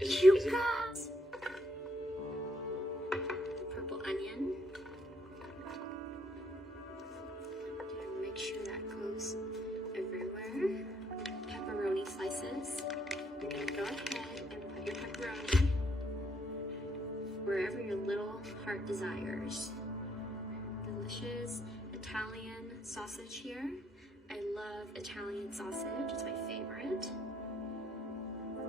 You guys! Purple onion. Make sure that goes everywhere. Pepperoni slices. You're gonna go ahead and put your pepperoni wherever your little heart desires. Delicious Italian sausage here. I love Italian sausage, it's my favorite.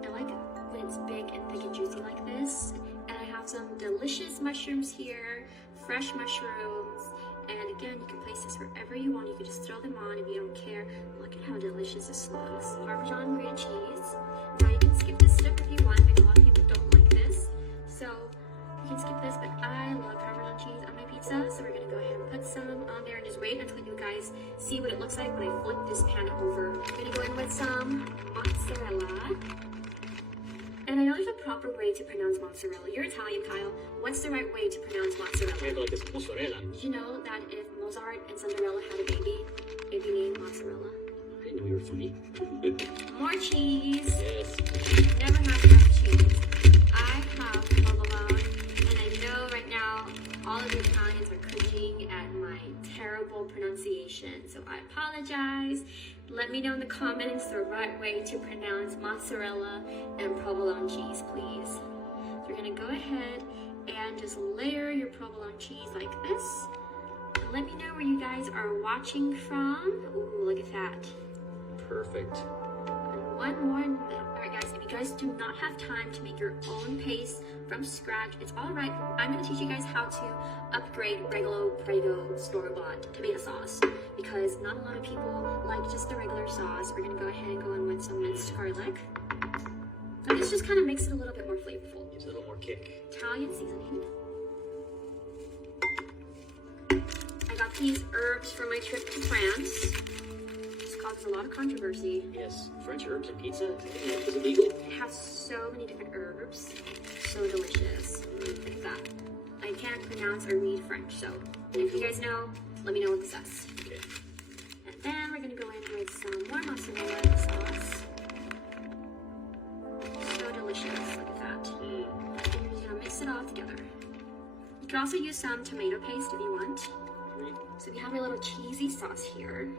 I like it when it's big and thick and juicy like this. And I have some delicious mushrooms here, fresh mushrooms. And again, you can place this wherever you want. You can just throw them on if you don't care. Look at how delicious this looks. Parmesan grilled cheese. Now you can skip this step if you want. I know a lot of people don't like this. So you can skip this, but I love Parmesan cheese on my pizza. So we're gonna go ahead and put some on there and just wait until you guys see what it looks like when I flip this pan over. I'm gonna go in with some mozzarella. And I know there's a proper way to pronounce mozzarella. You're Italian, Kyle. What's the right way to pronounce mozzarella? I like this mozzarella. Did you know that if Mozart and Cinderella had a baby, it'd be named mozzarella? I didn't know you were funny. More cheese. Yes. Never have enough cheese. I have provolone, and I know right now all of the Italians are cringing at my terrible pronunciation, so I apologize. Let me know in the comments the right way to pronounce mozzarella and provolone cheese, please. So you're gonna go ahead and just layer your provolone cheese like this. And let me know where you guys are watching from. Ooh, look at that. Perfect. And one more. Alright guys, if you guys do not have time to make your own paste from scratch, it's alright. I'm gonna teach you guys how to upgrade regular Prego store-bought tomato sauce, because not a lot of people like just the regular sauce. We're gonna go ahead and go in with some minced garlic. And this just kind of makes it a little bit more flavorful. Gives it a little more kick. Italian seasoning. I got these herbs for my trip to France. This caused a lot of controversy. Yes. French herbs and pizza. Is it legal? It has so many different herbs. So delicious. Look at that. I can't pronounce or read French, so if you guys know, let me know what this says. Okay. And then we're gonna go in with some more mozzarella sauce. So delicious. Look at that. And you're just gonna mix it all together. You can also use some tomato paste if you want. So we have a little cheesy sauce here.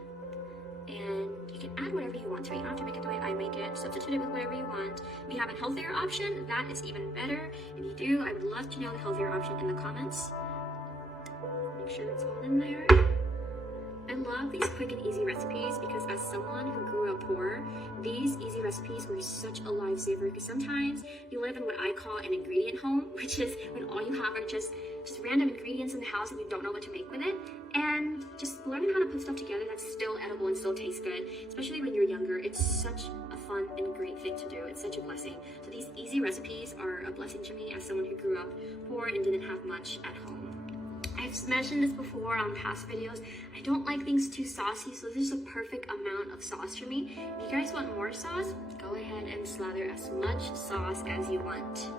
And you can add whatever you want to it. You don't have to make it the way I make it. Substitute it with whatever you want. If you have a healthier option, that is even better. If you do, I would love to know the healthier option in the comments. Make sure it's all in there. I love these quick and easy recipes because as someone who grew up poor, these easy recipes were such a lifesaver, because sometimes you live in what I call an ingredient home, which is when all you have are just random ingredients in the house and you don't know what to make with it. And just learning how to put stuff together that's still edible and still tastes good, especially when you're younger, it's such a fun and great thing to do. It's such a blessing. So these easy recipes are a blessing to me as someone who grew up poor and didn't have much at home. I've mentioned this before on past videos. I don't like things too saucy, so this is a perfect amount of sauce for me. If you guys want more sauce, go ahead and slather as much sauce as you want.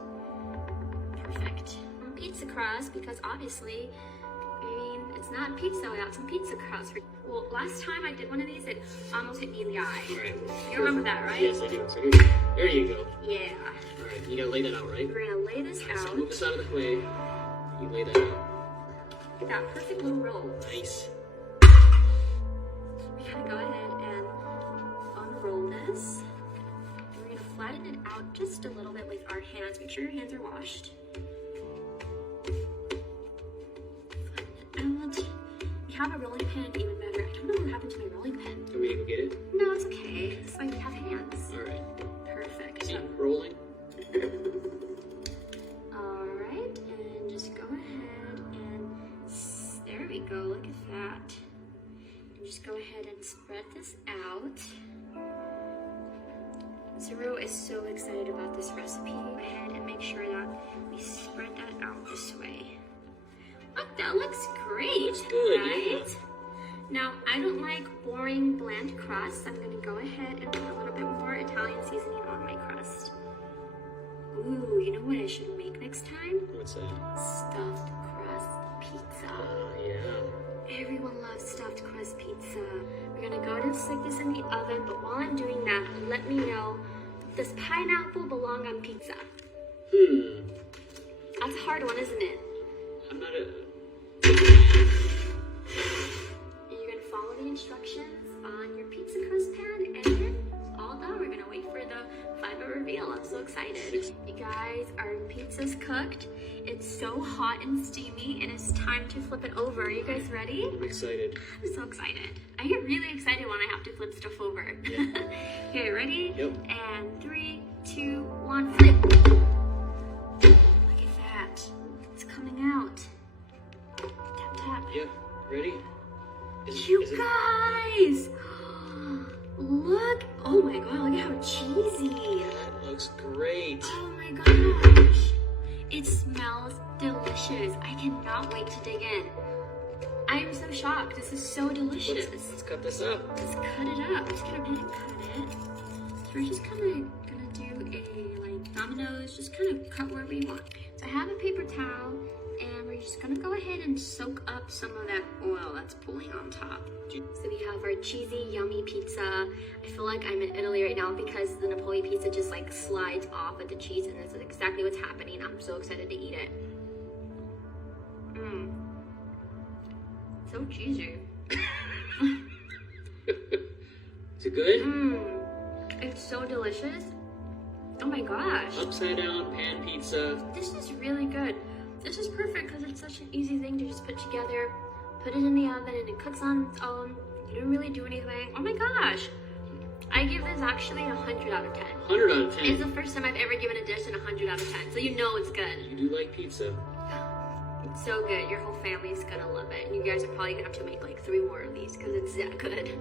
Perfect. Pizza crust, because obviously, I mean, it's not pizza without some pizza crust. Well, last time I did one of these, it almost hit me in the eye. Alright. You remember that, right? Yes, I do. So there you go. Yeah. Alright, you gotta lay that out, right? We're gonna lay this So out. move this out of the way. You lay that out. Look at that perfect little roll. Nice. We gotta go ahead and unroll this. We're gonna flatten it out just a little bit with our hands. Make sure your hands are washed. Flatten it out. If you have a rolling pin, even better. I don't know what happened to my rolling pin. Do we go get it? No, it's okay. It's like we have hands. Alright. Perfect. See, rolling. Alright, and just go ahead and there we go. Look at that. And just go ahead and spread this out. Zuru is so excited about this recipe. Go ahead and make sure that we spread that out this way. Oh, that looks great, Looks good, right? yeah. Now, I don't like boring, bland crust. I'm gonna go ahead and put a little bit more Italian seasoning on my crust. Ooh, you know what I should make next time? What's that? Stuffed crust pizza. Yeah. Everyone loves stuffed crust pizza. We're gonna go to stick this in the oven, but while I'm doing that, let me know Does pineapple belong on pizza? That's a hard one, isn't it? I'm not a. You're gonna follow the instructions on your pizza crust pan, and it's all done. We're gonna wait for the final reveal. I'm so excited. You guys, our pizza's cooked. It's so hot and steamy, and it's time to flip it over. Are you guys ready? I'm excited. I'm so excited. I get really excited when I have to flip stuff over. Okay, ready? Yep. And 3, 2, 1, flip. Look at that. It's coming out. Tap, tap. Yeah. Ready? You is it- guys! Look! Oh my god, look at how cheesy! That looks great. Oh my gosh! It smells delicious. I cannot wait to dig in. I am so shocked. This is so delicious. Let's cut this up. Let's cut it up. Just gonna cut it. So we're just kind of gonna do a like dominoes, just kind of cut where we want. So I have a paper towel, and we're just gonna go ahead and soak up some of that oil that's pooling on top. So we have our cheesy, yummy pizza. I feel like I'm in Italy right now because the Napoli pizza just like slides off with the cheese, and this is exactly what's happening. I'm so excited to eat it. Mmm. So cheesy. Is it good? Mmm. It's so delicious. Oh my gosh. Upside down pan pizza. This is really good. This is perfect because it's such an easy thing to just put together, put it in the oven, and it cooks on its own. You don't really do anything. Oh my gosh. I give this actually a 100 out of 10. 100 out of 10. It's the first time I've ever given a dish an 100 out of 10, so you know it's good. You do like pizza. It's so good. Your whole family's gonna love it. And you guys are probably gonna have to make like 3 more of these because it's that good.